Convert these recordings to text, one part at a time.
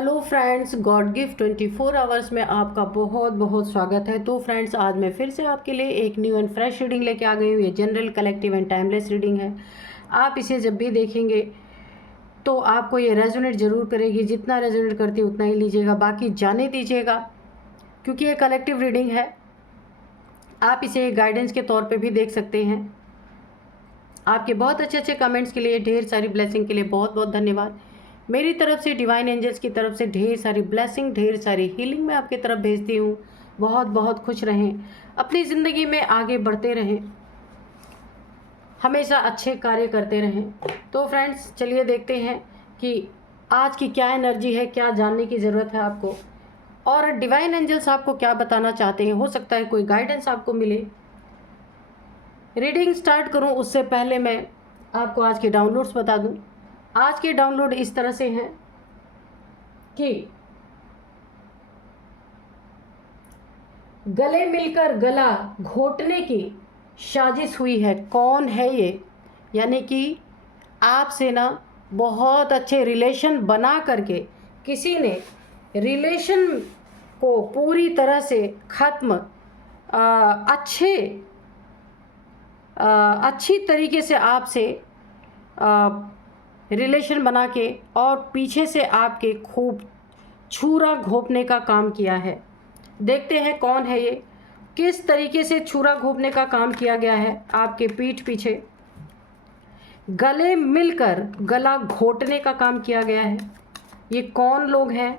Hello friends, God gift 24 hours में आपका बहुत बहुत स्वागत है। तो फ्रेंड्स, आज मैं फिर से आपके लिए एक न्यू एंड फ्रेश रीडिंग लेके आ गई हूँ। ये general, collective and timeless reading है। आप इसे जब भी देखेंगे तो आपको ये रेजोनेट ज़रूर करेगी। जितना रेजोनेट करती है उतना ही लीजिएगा, बाकी जाने दीजिएगा, क्योंकि ये कलेक्टिव रीडिंग है। आप इसे गाइडेंस के तौर पर भी देख सकते हैं। आपके बहुत अच्छे अच्छे कमेंट्स के लिए, ढेर सारी ब्लेसिंग के लिए बहुत बहुत धन्यवाद। मेरी तरफ से, डिवाइन एंजल्स की तरफ से ढेर सारी ब्लेसिंग, ढेर सारी हीलिंग मैं आपकी तरफ भेजती हूँ। बहुत बहुत खुश रहें, अपनी ज़िंदगी में आगे बढ़ते रहें, हमेशा अच्छे कार्य करते रहें। तो फ्रेंड्स, चलिए देखते हैं कि आज की क्या एनर्जी है, क्या जानने की ज़रूरत है आपको, और डिवाइन एंजल्स आपको क्या बताना चाहते हैं। हो सकता है कोई गाइडेंस आपको मिले। रीडिंग स्टार्ट करूं उससे पहले मैं आपको आज के डाउनलोड्स बता दूं। आज के डाउनलोड इस तरह से हैं कि गले मिलकर गला घोटने की साजिश हुई है। कौन है ये? यानी कि आपसे ना बहुत अच्छे रिलेशन बना करके किसी ने रिलेशन को पूरी तरह से ख़त्म अच्छी तरीके से आपसे रिलेशन बना के और पीछे से आपके खूब छुरा घोंपने का काम किया है। देखते हैं कौन है ये, किस तरीके से छुरा घोंपने का काम किया गया है आपके पीठ पीछे। गले मिलकर गला घोंटने का काम किया गया है। ये कौन लोग हैं?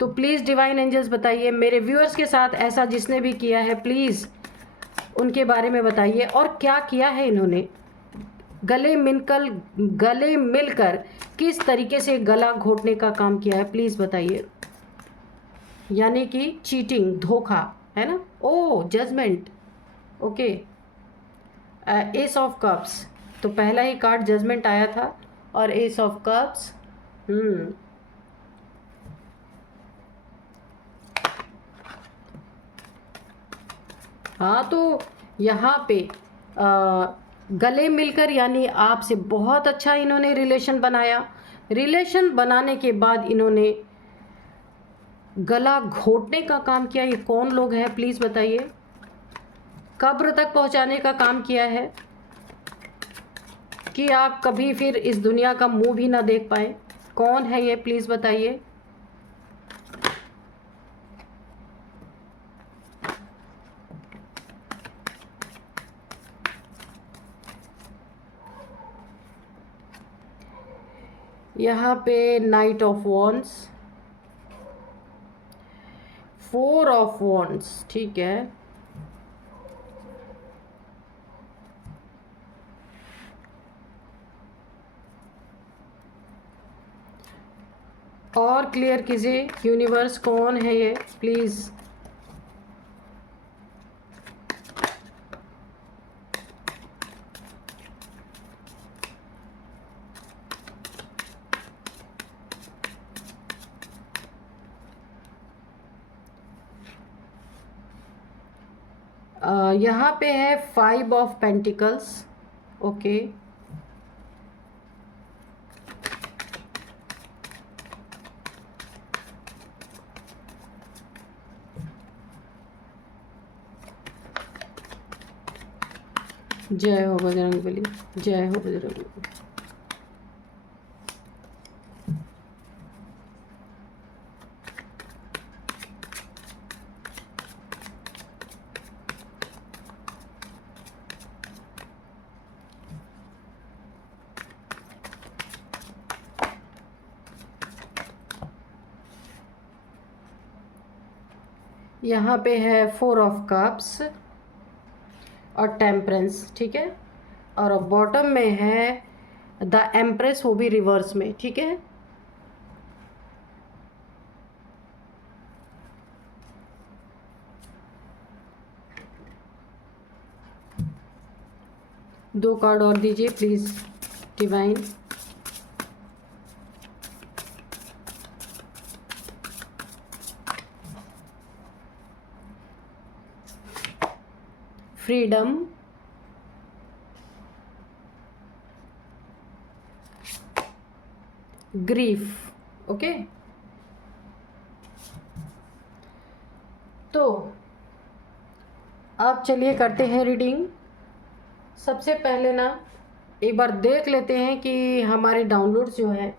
तो प्लीज़ डिवाइन एंजल्स बताइए। मेरे व्यूअर्स के साथ ऐसा जिसने भी किया है, प्लीज़ उनके बारे में बताइए, और क्या किया है इन्होंने। गले मिलकर किस तरीके से गला घोंटने का काम किया है, प्लीज़ बताइए। यानी कि चीटिंग, धोखा, है ना। Oh, judgment, okay. Ace of cups, तो पहला ही कार्ड जजमेंट आया था, और एस ऑफ कप्स। हाँ, तो यहाँ पे गले मिलकर यानी आपसे बहुत अच्छा इन्होंने रिलेशन बनाया। रिलेशन बनाने के बाद इन्होंने गला घोंटने का काम किया। ये कौन लोग हैं, प्लीज़ बताइए। कब्र तक पहुंचाने का काम किया है कि आप कभी फिर इस दुनिया का मुंह भी ना देख पाए। कौन है ये, प्लीज़ बताइए। यहाँ पे night of wands, 4 of wands, ठीक है। और क्लियर कीजिए यूनिवर्स, कौन है ये, प्लीज़। यहाँ पे है 5 ऑफ पेंटिकल्स, ओके। जय हो बजरंगबली, जय हो बजरंगबली। यहाँ पे है 4 ऑफ कप्स और टेम्परेंस, ठीक है। और बॉटम में है द एम्प्रेस, वो भी रिवर्स में, ठीक है। दो कार्ड और दीजिए please divine. Freedom, grief, okay. तो अब चलिए करते हैं रीडिंग। सबसे पहले ना एक बार देख लेते हैं कि हमारे डाउनलोड्स जो है,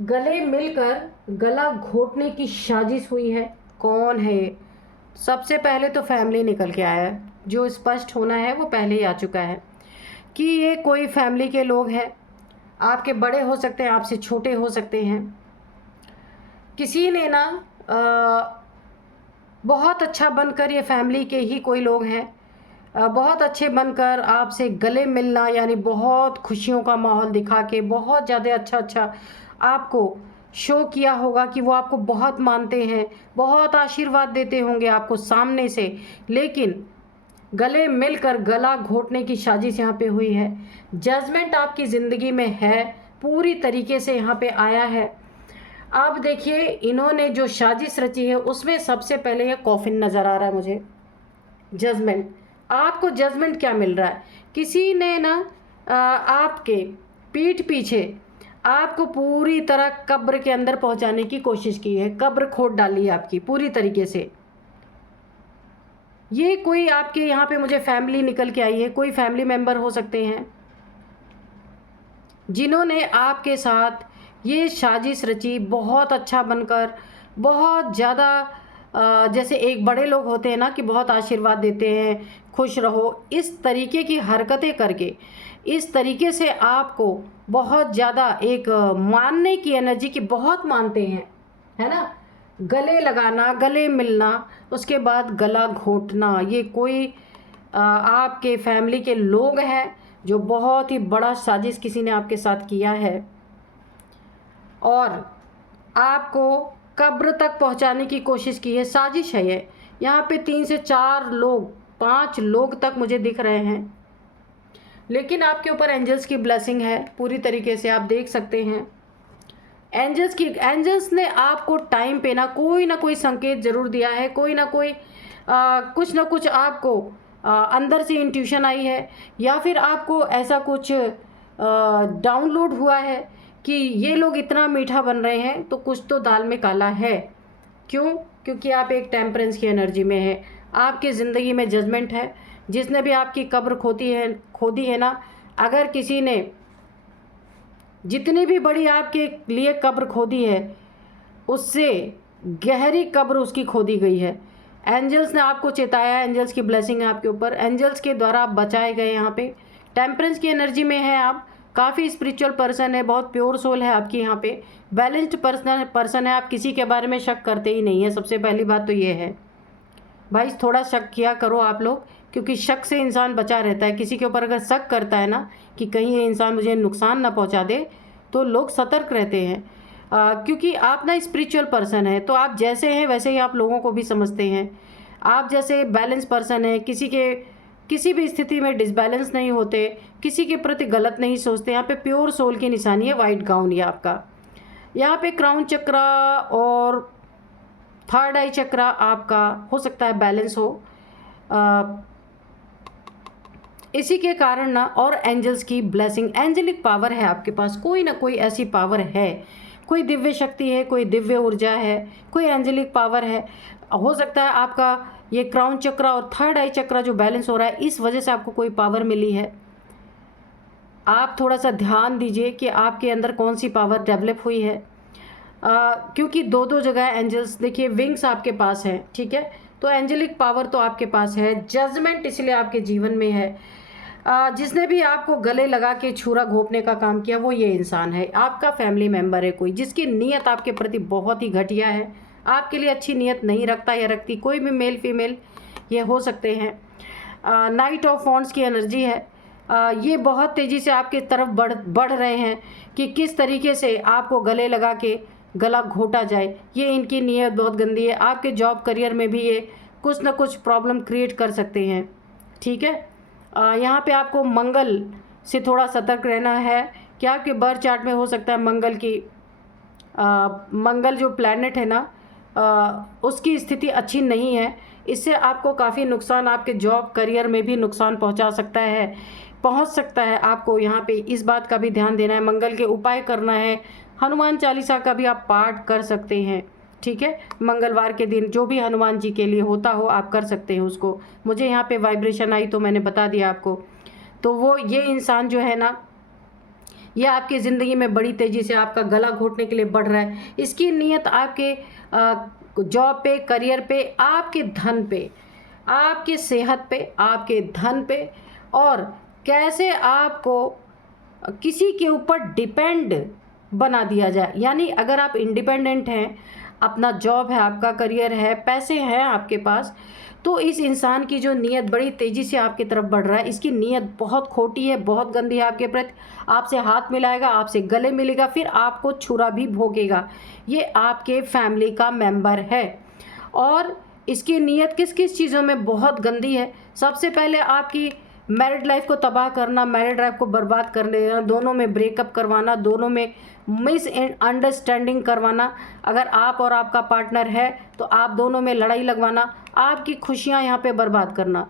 गले मिलकर गला घोटने की साजिश हुई है, कौन है ये? सबसे पहले तो फैमिली निकल के आया है। जो स्पष्ट होना है वो पहले ही आ चुका है कि ये कोई फैमिली के लोग हैं। आपके बड़े हो सकते हैं, आपसे छोटे हो सकते हैं। किसी ने ना बहुत अच्छा बनकर, ये फैमिली के ही कोई लोग हैं, बहुत अच्छे बनकर आपसे गले मिलना, यानी बहुत खुशियों का माहौल दिखा के बहुत ज़्यादा अच्छा आपको शो किया होगा कि वो आपको बहुत मानते हैं, बहुत आशीर्वाद देते होंगे आपको सामने से, लेकिन गले मिलकर गला घोटने की साजिश यहाँ पे हुई है। जजमेंट आपकी ज़िंदगी में है, पूरी तरीके से यहाँ पे आया है। अब देखिए, इन्होंने जो साजिश रची है उसमें सबसे पहले ये कॉफिन नज़र आ रहा है मुझे। जजमेंट, आपको जजमेंट क्या मिल रहा है? किसी ने ना आपके पीठ पीछे आपको पूरी तरह कब्र के अंदर पहुंचाने की कोशिश की है, कब्र खोद डाली है आपकी पूरी तरीके से। ये कोई आपके यहाँ पे मुझे फैमिली निकल के आई है, कोई फैमिली मेंबर हो सकते हैं जिन्होंने आपके साथ ये साजिश रची, बहुत अच्छा बनकर, बहुत ज़्यादा जैसे एक बड़े लोग होते हैं ना कि बहुत आशीर्वाद देते हैं, खुश रहो, इस तरीके की हरकतें करके, इस तरीके से आपको बहुत ज़्यादा एक मानने की एनर्जी की बहुत मानते हैं, है ना। गले लगाना, गले मिलना, उसके बाद गला घोटना, ये कोई आपके फैमिली के लोग हैं जो बहुत ही बड़ा साजिश किसी ने आपके साथ किया है और आपको कब्र तक पहुंचाने की कोशिश की है। साजिश है ये। यहाँ पे 3 से 4 लोग, 5 लोग तक मुझे दिख रहे हैं, लेकिन आपके ऊपर एंजल्स की ब्लेसिंग है पूरी तरीके से, आप देख सकते हैं। एंजल्स ने आपको टाइम पे ना कोई संकेत ज़रूर दिया है, कोई ना कोई कुछ ना कुछ आपको अंदर से इंट्यूशन आई है, या फिर आपको ऐसा कुछ डाउनलोड हुआ है कि ये लोग इतना मीठा बन रहे हैं तो कुछ तो दाल में काला है। क्यों? क्योंकि आप एक टेम्परेंस की एनर्जी में है, आपकी ज़िंदगी में जजमेंट है। जिसने भी आपकी कब्र खोदी है ना, अगर किसी ने जितनी भी बड़ी आपके लिए कब्र खोदी है, उससे गहरी कब्र उसकी खोदी गई है। एंजल्स ने आपको चेताया, एंजल्स की ब्लेसिंग है आपके ऊपर, एंजल्स के द्वारा आप बचाए गए। यहाँ पे टेम्परेंस की एनर्जी में है आप, काफ़ी स्पिरिचुअल पर्सन है, बहुत प्योर सोल है आपकी यहाँ पे, बैलेंस्ड पर्सन है। आप किसी के बारे में शक करते ही नहीं है, सबसे पहली बात तो ये है भाई। थोड़ा शक किया करो आप लोग, क्योंकि शक से इंसान बचा रहता है। किसी के ऊपर अगर शक करता है ना कि कहीं ये इंसान मुझे नुकसान ना पहुंचा दे, तो लोग सतर्क रहते हैं। क्योंकि आप ना स्पिरिचुअल पर्सन है, तो आप जैसे हैं वैसे ही आप लोगों को भी समझते हैं। आप जैसे बैलेंस पर्सन है, किसी भी स्थिति में डिसबैलेंस नहीं होते, किसी के प्रति गलत नहीं सोचते। यहाँ पे प्योर सोल की निशानी है, वाइट गाउन ये आपका। यहाँ पे क्राउन चक्रा और थर्ड आई चक्रा आपका हो सकता है बैलेंस हो, इसी के कारण ना, और एंजल्स की ब्लेसिंग, एंजेलिक पावर है आपके पास, कोई ना कोई ऐसी पावर है, कोई दिव्य शक्ति है, कोई दिव्य ऊर्जा है, कोई एंजेलिक पावर है। हो सकता है आपका ये क्राउन चक्रा और थर्ड आई चक्रा जो बैलेंस हो रहा है, इस वजह से आपको कोई पावर मिली है। आप थोड़ा सा ध्यान दीजिए कि आपके अंदर कौन सी पावर डेवलप हुई है, क्योंकि 2 जगह एंजल्स, देखिए विंग्स आपके पास है, ठीक है, तो एंजेलिक पावर तो आपके पास है। जजमेंट इसलिए आपके जीवन में है। जिसने भी आपको गले लगा के छुरा घोंपने का काम किया, वो ये इंसान है, आपका फैमिली मेम्बर है कोई, जिसकी नीयत आपके प्रति बहुत ही घटिया है, आपके लिए अच्छी नीयत नहीं रखता या रखती। कोई भी मेल फीमेल ये हो सकते हैं। नाइट ऑफ वॉन्ड्स की एनर्जी है। ये बहुत तेज़ी से आपकी तरफ बढ़ रहे हैं कि किस तरीके से आपको गले लगा के गला घोटा जाए। ये इनकी नीयत बहुत गंदी है। आपके जॉब करियर में भी ये कुछ ना कुछ प्रॉब्लम क्रिएट कर सकते हैं, ठीक है। यहाँ पे आपको मंगल से थोड़ा सतर्क रहना है कि आपके बर्थ चार्ट में हो सकता है मंगल जो प्लैनेट है ना, उसकी स्थिति अच्छी नहीं है। इससे आपको काफ़ी नुकसान, आपके जॉब करियर में भी नुकसान पहुंच सकता है। आपको यहाँ पे इस बात का भी ध्यान देना है, मंगल के उपाय करना है। हनुमान चालीसा का भी आप पाठ कर सकते हैं, ठीक है, मंगलवार के दिन जो भी हनुमान जी के लिए होता हो आप कर सकते हैं उसको। मुझे यहाँ पे वाइब्रेशन आई तो मैंने बता दिया आपको। तो वो ये इंसान जो है ना, ये आपकी ज़िंदगी में बड़ी तेज़ी से आपका गला घोटने के लिए बढ़ रहा है। इसकी नीयत आपके जॉब पे, करियर पे, आपके धन पे, आपके सेहत पे, आपके धन पे, और कैसे आपको किसी के ऊपर डिपेंड बना दिया जाए। यानी अगर आप इंडिपेंडेंट हैं, अपना जॉब है, आपका करियर है, पैसे हैं आपके पास, तो इस इंसान की जो नीयत बड़ी तेज़ी से आपकी तरफ बढ़ रहा है, इसकी नीयत बहुत खोटी है, बहुत गंदी है आपके प्रति। आपसे हाथ मिलाएगा, आपसे गले मिलेगा, फिर आपको छुरा भी भोगेगा। ये आपके फैमिली का मेंबर है और इसकी नीयत किस किस चीज़ों में बहुत गंदी है। सबसे पहले आपकी मैरिड लाइफ को तबाह करना, मैरिड लाइफ को बर्बाद कर देना, दोनों में ब्रेकअप करवाना, दोनों में मिस अंडरस्टैंडिंग करवाना। अगर आप और आपका पार्टनर है तो आप दोनों में लड़ाई लगवाना, आपकी खुशियां यहाँ पे बर्बाद करना,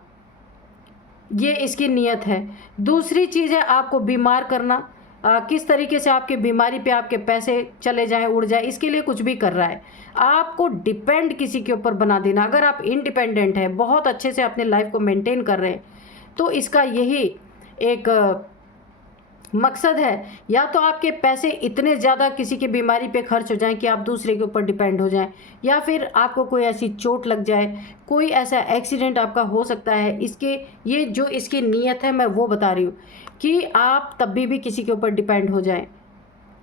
ये इसकी नीयत है। दूसरी चीज़ है आपको बीमार करना। किस तरीके से आपकी बीमारी पे आपके पैसे चले जाएं, उड़ जाए, इसके लिए कुछ भी कर रहा है। आपको डिपेंड किसी के ऊपर बना देना। अगर आप इंडिपेंडेंट हैं, बहुत अच्छे से अपने लाइफ को मेंटेन कर रहे हैं, तो इसका यही एक मकसद है। या तो आपके पैसे इतने ज़्यादा किसी की बीमारी पे खर्च हो जाएं कि आप दूसरे के ऊपर डिपेंड हो जाएं, या फिर आपको कोई ऐसी चोट लग जाए, कोई ऐसा एक्सीडेंट आपका हो सकता है। ये जो इसकी नीयत है मैं वो बता रही हूँ कि आप तब भी किसी के ऊपर डिपेंड हो जाएं,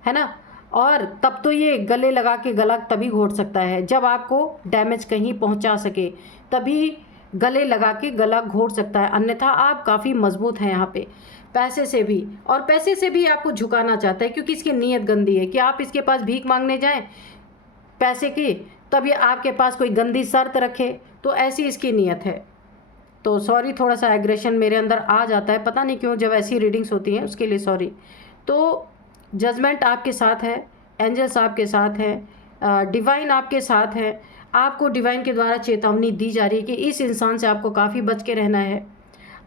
है ना। और तब तो ये गले लगा के गला तभी घोट सकता है जब आपको डैमेज कहीं पहुँचा सके, तभी गले लगा के गला घोट सकता है। अन्यथा आप काफ़ी मजबूत हैं यहाँ पे, पैसे से भी, और पैसे से भी आपको झुकाना चाहता है क्योंकि इसकी नीयत गंदी है कि आप इसके पास भीख मांगने जाएं पैसे की, तब ये आपके पास कोई गंदी शर्त रखे, तो ऐसी इसकी नीयत है। तो सॉरी, थोड़ा सा एग्रेशन मेरे अंदर आ जाता है, पता नहीं क्यों, जब ऐसी रीडिंग्स होती हैं, उसके लिए सॉरी। तो जजमेंट आपके साथ है, एंजल्स आपके साथ हैं, डिवाइन आपके साथ है। आपको डिवाइन के द्वारा चेतावनी दी जा रही है कि इस इंसान से आपको काफ़ी बच के रहना है।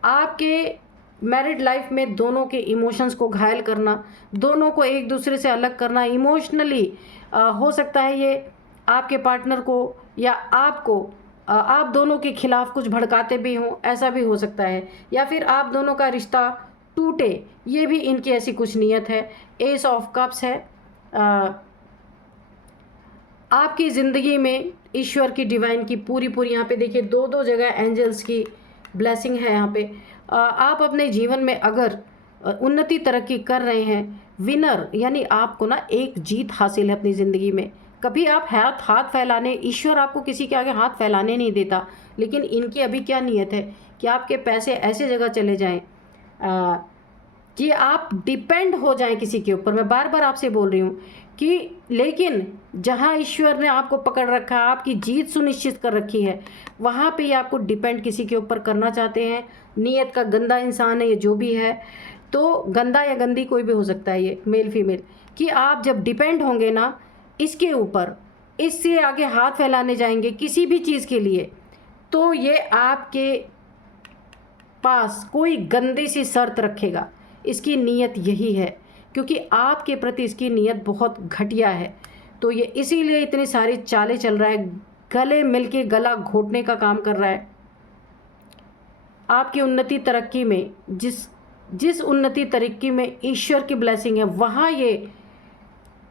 आपके मैरिड लाइफ में दोनों के इमोशंस को घायल करना, दोनों को एक दूसरे से अलग करना, इमोशनली हो सकता है ये आपके पार्टनर को या आपको आप दोनों के खिलाफ कुछ भड़काते भी हों, ऐसा भी हो सकता है, या फिर आप दोनों का रिश्ता टूटे, ये भी इनकी ऐसी कुछ नीयत है। एस ऑफ कप्स है। आपकी ज़िंदगी में ईश्वर की, डिवाइन की पूरी यहाँ पे देखिए दो जगह एंजल्स की ब्लेसिंग है यहाँ पे। आप अपने जीवन में अगर उन्नति तरक्की कर रहे हैं, विनर यानी आपको ना एक जीत हासिल है अपनी ज़िंदगी में। कभी आप हाथ फैलाने, ईश्वर आपको किसी के आगे हाथ फैलाने नहीं देता, लेकिन इनकी अभी क्या नीयत है कि आपके पैसे ऐसे जगह चले जाएं कि आप डिपेंड हो जाएं किसी के ऊपर। मैं बार बार आपसे बोल रही हूँ कि लेकिन जहाँ ईश्वर ने आपको पकड़ रखा है, आपकी जीत सुनिश्चित कर रखी है, वहाँ पे आपको डिपेंड किसी के ऊपर करना चाहते हैं। नीयत का गंदा इंसान है ये, जो भी है, तो गंदा या गंदी कोई भी हो सकता है ये, मेल फीमेल, कि आप जब डिपेंड होंगे ना इसके ऊपर, इससे आगे हाथ फैलाने जाएंगे किसी भी चीज़ के लिए, तो ये आपके पास कोई गंदी सी शर्त रखेगा। इसकी नीयत यही है, क्योंकि आपके प्रति इसकी नीयत बहुत घटिया है। तो ये इसीलिए इतनी सारी चालें चल रहा है, गले मिलके गला घोटने का काम कर रहा है। आपकी उन्नति तरक्की में, जिस उन्नति तरक्की में ईश्वर की ब्लेसिंग है, वहाँ ये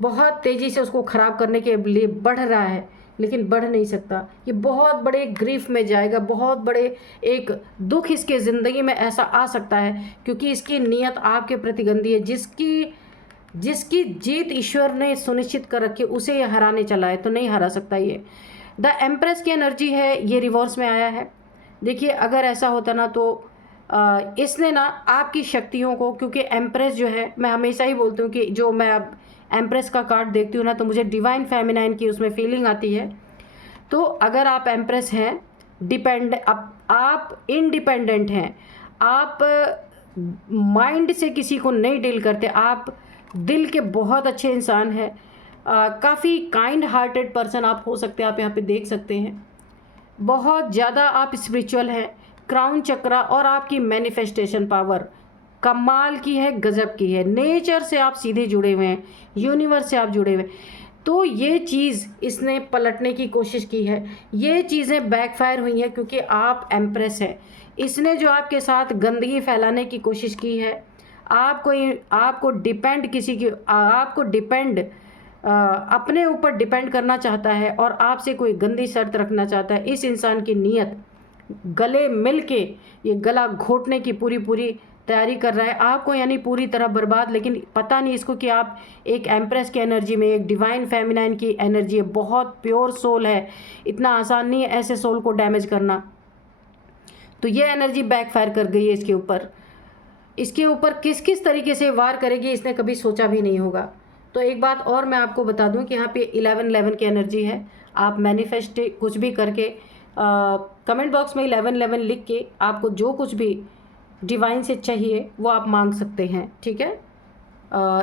बहुत तेज़ी से उसको ख़राब करने के लिए बढ़ रहा है, लेकिन बढ़ नहीं सकता। ये बहुत बड़े ग्रीफ में जाएगा, बहुत बड़े एक दुख इसके ज़िंदगी में ऐसा आ सकता है, क्योंकि इसकी नीयत आपके प्रति गंदी है। जिसकी जीत ईश्वर ने सुनिश्चित कर रखी, उसे ये हराने चला है, तो नहीं हरा सकता ये। द एम्प्रेस की एनर्जी है, ये रिवर्स में आया है। देखिए, अगर ऐसा होता ना तो इसने ना आपकी शक्तियों को, क्योंकि एम्प्रेस जो है, मैं हमेशा ही बोलती हूँ कि जो मैं अब एम्प्रेस का कार्ड देखती हूँ ना, तो मुझे डिवाइन फेमिनाइन की उसमें फीलिंग आती है। तो अगर आप एम्प्रेस हैं, आप इंडिपेंडेंट हैं, आप माइंड से किसी को नहीं डील करते, आप दिल के बहुत अच्छे इंसान हैं, काफ़ी काइंड हार्टेड पर्सन आप हो सकते हैं, आप यहाँ पे देख सकते हैं। बहुत ज़्यादा आप स्पिरिचुअल हैं, क्राउन चक्रा और आपकी मैनिफेस्टेशन पावर कमाल की है, गजब की है। नेचर से आप सीधे जुड़े हुए हैं, यूनिवर्स से आप जुड़े हुए हैं। तो ये चीज़ इसने पलटने की कोशिश की है, ये चीज़ें बैकफायर हुई हैं क्योंकि आप एम्प्रेस हैं। इसने जो आपके साथ गंदगी फैलाने की कोशिश की है, आपको डिपेंड अपने ऊपर डिपेंड करना चाहता है और आपसे कोई गंदी शर्त रखना चाहता है। इस इंसान की नीयत गले मिल के ये गला घोटने की पूरी तैयारी कर रहा है आपको, यानी पूरी तरह बर्बाद। लेकिन पता नहीं इसको कि आप एक एम्प्रेस की एनर्जी में, एक डिवाइन फेमिनाइन की एनर्जी है, बहुत प्योर सोल है, इतना आसान नहीं है ऐसे सोल को डैमेज करना। तो ये एनर्जी बैकफायर कर गई है इसके ऊपर किस किस तरीके से वार करेगी इसने कभी सोचा भी नहीं होगा। तो एक बात और मैं आपको बता दूं कि यहाँ पे 11-11 की एनर्जी है। आप मैनिफेस्ट कुछ भी करके कमेंट बॉक्स में 11-11 लिख के आपको जो कुछ भी डिवाइन से चाहिए वो आप मांग सकते हैं, ठीक है।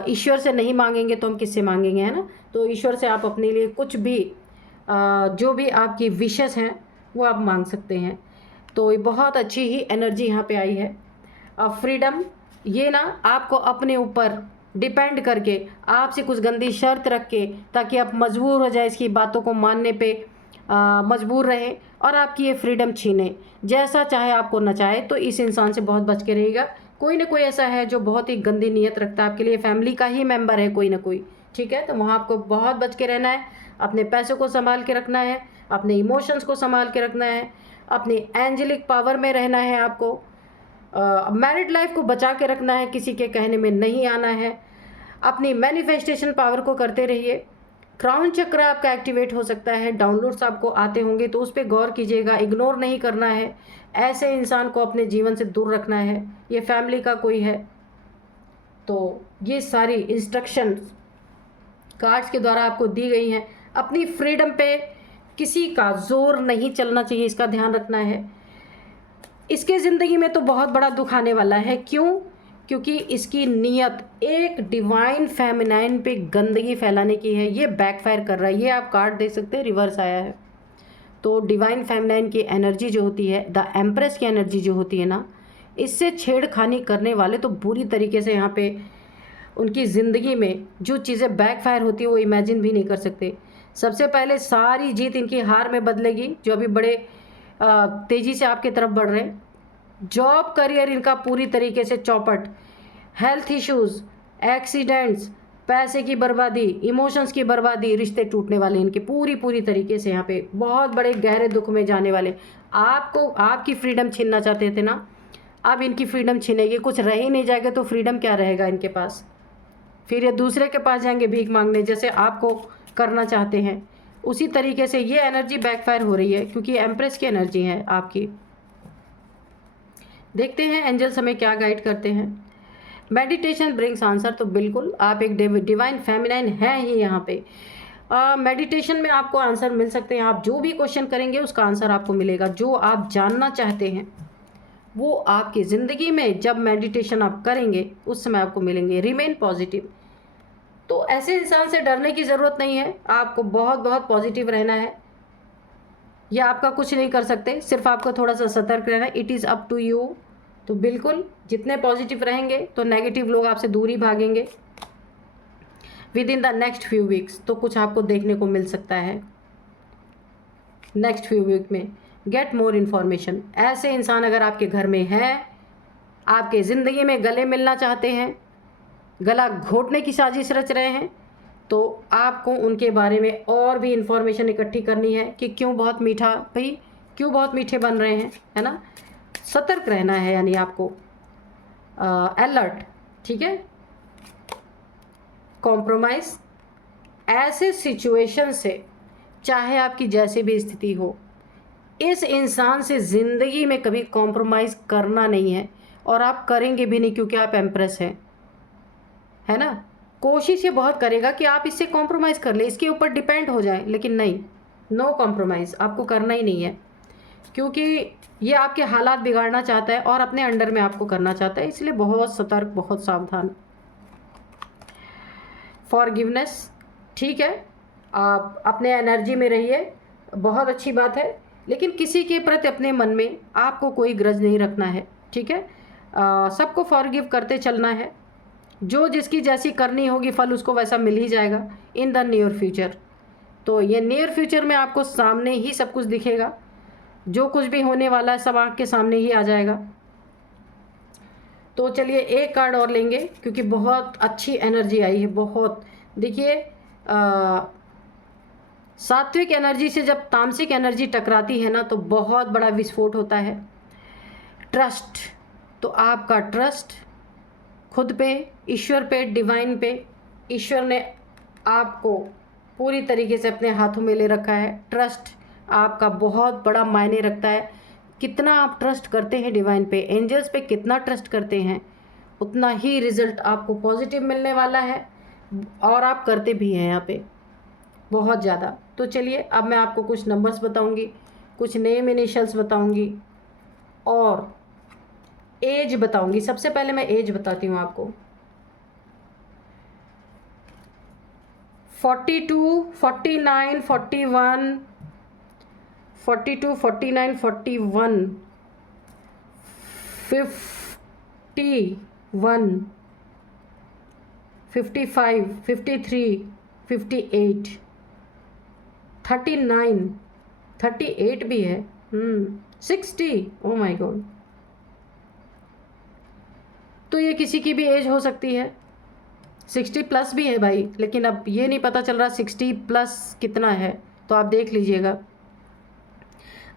ईश्वर से नहीं मांगेंगे तो हम किससे मांगेंगे, है ना। तो ईश्वर से आप अपने लिए कुछ भी जो भी आपकी विशेस हैं वो आप मांग सकते हैं। तो ये बहुत अच्छी ही एनर्जी यहाँ पे आई है। फ्रीडम, ये ना आपको अपने ऊपर डिपेंड करके आपसे कुछ गंदी शर्त रख के, ताकि आप मजबूर हो जाए, इसकी बातों को मानने पे मजबूर रहे और आपकी ये फ्रीडम छीने, जैसा चाहे आपको नचाए। तो इस इंसान से बहुत बच के रहिएगा। कोई ना कोई ऐसा है जो बहुत ही गंदी नीयत रखता है आपके लिए, फैमिली का ही मेंबर है कोई ना कोई, ठीक है। तो वहाँ आपको बहुत बच के रहना है, अपने पैसों को संभाल के रखना है, अपने इमोशंस को संभाल के रखना है, अपनी एंजेलिक पावर में रहना है आपको, मैरिड लाइफ को बचा के रखना है, किसी के कहने में नहीं आना है, अपनी मैनिफेस्टेशन पावर को करते रहिए। क्राउन चक्र आपका एक्टिवेट हो सकता है, डाउनलोड्स आपको आते होंगे तो उस पर गौर कीजिएगा, इग्नोर नहीं करना है। ऐसे इंसान को अपने जीवन से दूर रखना है, ये फैमिली का कोई है। तो ये सारी इंस्ट्रक्शन कार्ड्स के द्वारा आपको दी गई हैं। अपनी फ्रीडम पे किसी का जोर नहीं चलना चाहिए, इसका ध्यान रखना है। इसके ज़िंदगी में तो बहुत बड़ा दुख आने वाला है। क्यों? क्योंकि इसकी नीयत एक डिवाइन फेमिनाइन पे गंदगी फैलाने की है, ये बैकफायर कर रहा है। ये आप कार्ड देख सकते हैं, रिवर्स आया है। तो डिवाइन फेमिनाइन की एनर्जी जो होती है, द एम्प्रेस की एनर्जी जो होती है ना, इससे छेड़खानी करने वाले तो बुरी तरीके से यहाँ पे उनकी ज़िंदगी में जो चीज़ें बैकफायर होती है वो इमेजिन भी नहीं कर सकते। सबसे पहले सारी जीत इनकी हार में बदलेगी, जो अभी बड़े तेज़ी से आपकी तरफ बढ़ रहे हैं। जॉब करियर इनका पूरी तरीके से चौपट, हेल्थ इश्यूज़, एक्सीडेंट्स, पैसे की बर्बादी, इमोशंस की बर्बादी, रिश्ते टूटने वाले इनके पूरी तरीके से, यहाँ पे बहुत बड़े गहरे दुख में जाने वाले। आपको आपकी फ्रीडम छीनना चाहते थे ना, अब इनकी फ्रीडम छीनेगी, कुछ रह ही नहीं जाएगा तो फ्रीडम क्या रहेगा इनके पास। फिर ये दूसरे के पास जाएंगे भीख मांगने, जैसे आपको करना चाहते हैं उसी तरीके से। ये एनर्जी बैकफायर हो रही है क्योंकि एम्प्रेस की एनर्जी है आपकी। देखते हैं एंजल्स हमें क्या गाइड करते हैं। मेडिटेशन ब्रिंग्स आंसर, तो बिल्कुल आप एक डिवाइन फेमिनाइन हैं ही यहाँ पे। मेडिटेशन में आपको आंसर मिल सकते हैं। आप जो भी क्वेश्चन करेंगे उसका आंसर आपको मिलेगा। जो आप जानना चाहते हैं वो आपकी ज़िंदगी में जब मेडिटेशन आप करेंगे उस समय आपको मिलेंगे। Remain positive. तो ऐसे इंसान से डरने की ज़रूरत नहीं है, आपको बहुत पॉजिटिव रहना है। यह आपका कुछ नहीं कर सकते, सिर्फ आपको थोड़ा सा सतर्क रहना है। It is up to you. तो बिल्कुल जितने पॉजिटिव रहेंगे तो नेगेटिव लोग आपसे दूर ही भागेंगे। With in the next few weeks तो कुछ आपको देखने को मिल सकता है। नेक्स्ट फ्यू वीक में गेट मोर इन्फॉर्मेशन। ऐसे इंसान अगर आपके घर में हैं, आपके ज़िंदगी में गले मिलना चाहते हैं, गला घोटने की साजिश रच रहे हैं, तो आपको उनके बारे में और भी इन्फॉर्मेशन इकट्ठी करनी है कि क्यों बहुत मीठा, भाई क्यों बहुत मीठे बन रहे हैं, है ना। सतर्क रहना है, यानी आपको अलर्ट, ठीक है। कॉम्प्रोमाइज़, ऐसे सिचुएशन से चाहे आपकी जैसी भी स्थिति हो, इस इंसान से ज़िंदगी में कभी कॉम्प्रोमाइज़ करना नहीं है और आप करेंगे भी नहीं क्योंकि आप एम्प्रेस हैं, है ना। कोशिश ये बहुत करेगा कि आप इससे कॉम्प्रोमाइज़ कर ले, इसके ऊपर डिपेंड हो जाए, लेकिन नहीं, नो कॉम्प्रोमाइज़ आपको करना ही नहीं है, क्योंकि ये आपके हालात बिगाड़ना चाहता है और अपने अंडर में आपको करना चाहता है। इसलिए बहुत सतर्क, बहुत सावधान। फॉरगिवनेस, ठीक है, आप अपने एनर्जी में रहिए, बहुत अच्छी बात है, लेकिन किसी के प्रति अपने मन में आपको कोई ग्रज नहीं रखना है, ठीक है। सबको फॉरगिव करते चलना है। जो जिसकी जैसी करनी होगी फल उसको वैसा मिल ही जाएगा इन द नियर फ्यूचर। तो ये नियर फ्यूचर में आपको सामने ही सब कुछ दिखेगा, जो कुछ भी होने वाला है सब आँख के सामने ही आ जाएगा। तो चलिए एक कार्ड और लेंगे क्योंकि बहुत अच्छी एनर्जी आई है, बहुत। देखिए सात्विक एनर्जी से जब तामसिक एनर्जी टकराती है ना तो बहुत बड़ा विस्फोट होता है। ट्रस्ट, तो आपका ट्रस्ट खुद पे, ईश्वर पे, डिवाइन पे, ईश्वर ने आपको पूरी तरीके से अपने हाथों में ले रखा है। ट्रस्ट आपका बहुत बड़ा मायने रखता है। कितना आप ट्रस्ट करते हैं डिवाइन पे, एंजल्स पे कितना ट्रस्ट करते हैं, उतना ही रिजल्ट आपको पॉजिटिव मिलने वाला है, और आप करते भी हैं यहाँ पे बहुत ज़्यादा। तो चलिए अब मैं आपको कुछ नंबर्स बताऊंगी, कुछ नेम इनिशियल्स बताऊंगी और एज बताऊंगी। सबसे पहले मैं एज बताती हूँ आपको। 42, 49, 41, 42, 49, 41, 51, 55, 53, 58, 39, 38 भी है, 60, ओ माय गॉड। तो ये किसी की भी एज हो सकती है। 60 प्लस भी है भाई, लेकिन अब ये नहीं पता चल रहा 60 प्लस कितना है, तो आप देख लीजिएगा।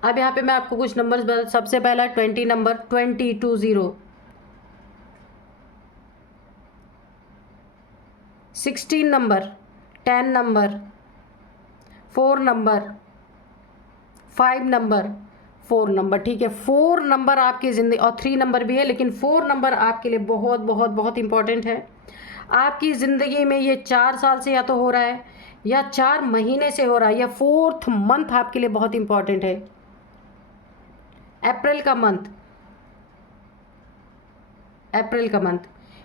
अब यहाँ पे मैं आपको कुछ नंबर्स बता। सबसे पहला 20 number, 20, 16 number, 10 number, 4 number, 5 number, 4 number. ठीक है, 4 नंबर आपकी ज़िंदगी, और 3 नंबर भी है, लेकिन 4 नंबर आपके लिए बहुत बहुत बहुत इंपॉर्टेंट है। आपकी ज़िंदगी में ये 4 साल से या तो हो रहा है या 4 महीने से हो रहा है, या 4th मंथ आपके लिए बहुत इंपॉर्टेंट है। अप्रैल का मंथ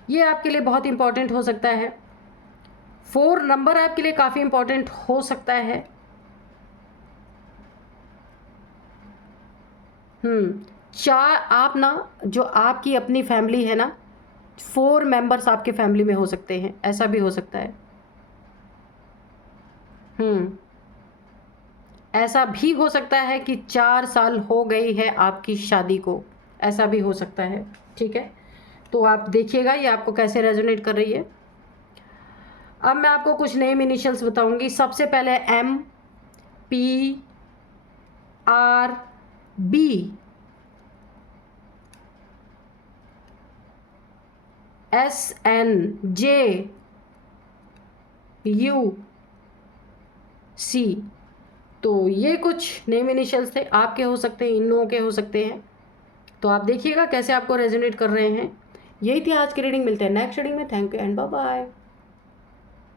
ये आपके लिए बहुत इंपॉर्टेंट हो सकता है। 4 नंबर आपके लिए काफ़ी इंपॉर्टेंट हो सकता है। चार, आप ना जो आपकी अपनी फैमिली है ना, 4 मेंबर्स आपके फैमिली में हो सकते हैं, ऐसा भी हो सकता है। ऐसा भी हो सकता है कि 4 साल हो गई है आपकी शादी को, ऐसा भी हो सकता है। ठीक है, तो आप देखिएगा ये आपको कैसे रेजोनेट कर रही है। अब मैं आपको कुछ नेम इनिशियल्स बताऊंगी। सबसे पहले M, P, R, B, S, N, J, U, C। तो ये कुछ नेम इनिशियल्स थे, आपके हो सकते हैं, इन लोगों के हो सकते हैं। तो आप देखिएगा कैसे आपको रेजोनेट कर रहे हैं। यही थी आज की रीडिंग। मिलते हैं नेक्स्ट रीडिंग में। Thank you and bye bye.